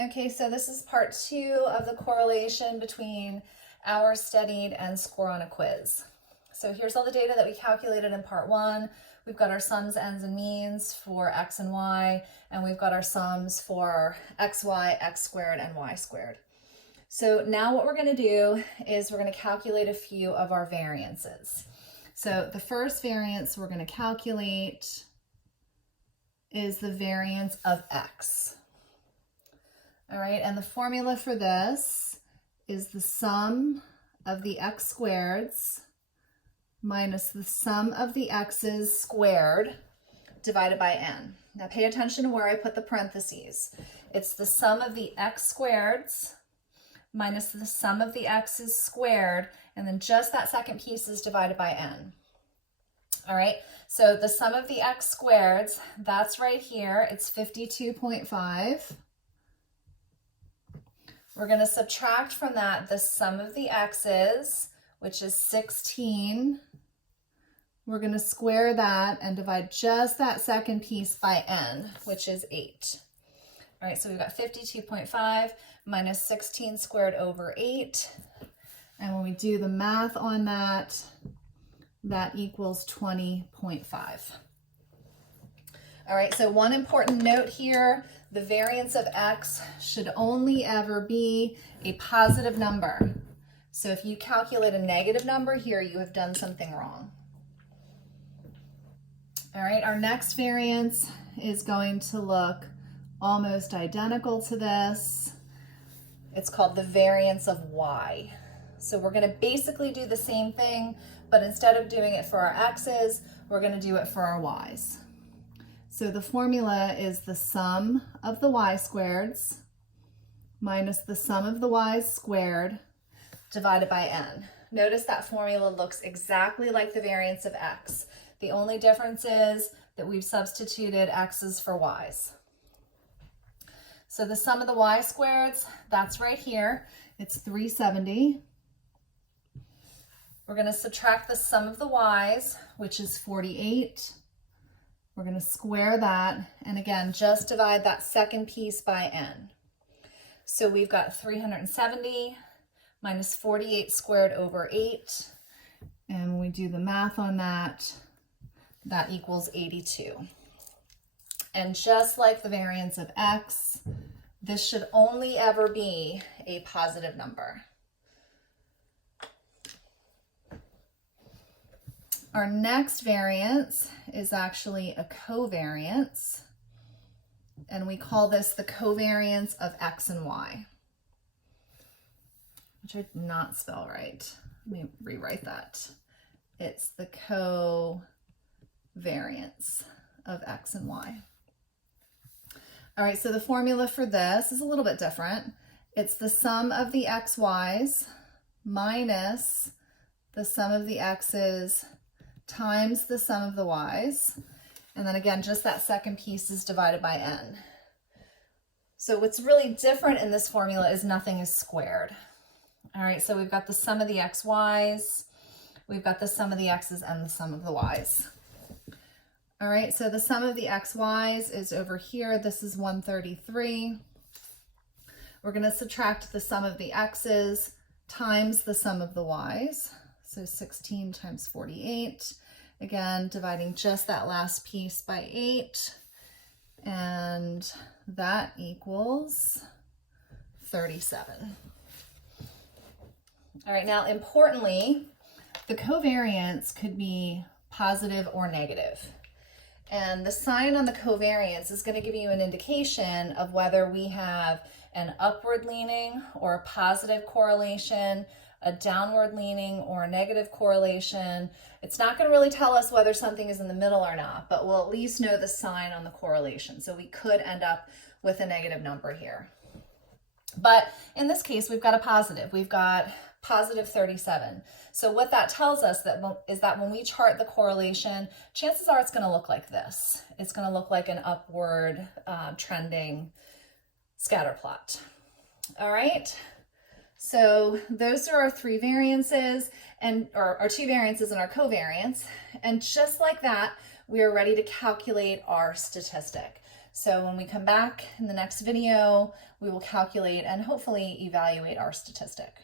Okay, so this is part 2 of the correlation between hours studied and score on a quiz. So here's all the data that we calculated in part 1. We've got our sums, ends, and means for x and y, and we've got our sums for xy, x squared, and y squared. So now what we're going to do is we're going to calculate a few of our variances. So the first variance we're going to calculate is the variance of x. All right, and the formula for this is the sum of the x squareds minus the sum of the x's squared divided by n. Now pay attention to where I put the parentheses. It's the sum of the x squareds minus the sum of the x's squared, and then just that second piece is divided by n. All right, so the sum of the x squareds, that's right here, it's 52.5. We're going to subtract from that the sum of the x's, which is 16. We're going to square that and divide just that second piece by n, which is 8. All right, so we've got 52.5 minus 16 squared over 8. And when we do the math on that, that equals 20.5. All right, so one important note here, the variance of x should only ever be a positive number. So if you calculate a negative number here, you have done something wrong. All right, our next variance is going to look almost identical to this. It's called the variance of y. So we're going to basically do the same thing, but instead of doing it for our x's, we're going to do it for our y's. So the formula is the sum of the y squareds minus the sum of the y's squared divided by n. Notice that formula looks exactly like the variance of x. The only difference is that we've substituted x's for y's. So the sum of the y squareds, that's right here. It's 370. We're going to subtract the sum of the y's, which is 48. We're going to square that, and again, just divide that second piece by n. So we've got 370 minus 48 squared over 8, and when we do the math on that, that equals 82. And just like the variance of x, this should only ever be a positive number. Our next variance is actually a covariance, and we call this the covariance of x and y, which I did not spell right. Let me rewrite that. It's the covariance of x and y. All right, so the formula for this is a little bit different. It's the sum of the xy's minus the sum of the x's times the sum of the y's, and then again, just that second piece is divided by n. So what's really different in this formula is nothing is squared. All right, so we've got the sum of the xy's, we've got the sum of the x's, and the sum of the y's. All right, so the sum of the xy's is over here. This is 133. We're going to subtract the sum of the x's times the sum of the y's. So 16 times 48, again, dividing just that last piece by 8, and that equals 37. All right, now importantly, the covariance could be positive or negative. And the sign on the covariance is going to give you an indication of whether we have an upward leaning or a positive correlation, a downward leaning or a negative correlation. It's not going to really tell us whether something is in the middle or not, but we'll at least know the sign on the correlation. So we could end up with a negative number here. But in this case, we've got a positive. We've got positive 37. So what that tells us is that when we chart the correlation, chances are it's going to look like this. It's going to look like an upward trending scatter plot. All right. So those are our three variances, and or our two variances and our covariance. And just like that, we are ready to calculate our statistic. So when we come back in the next video, we will calculate and hopefully evaluate our statistic.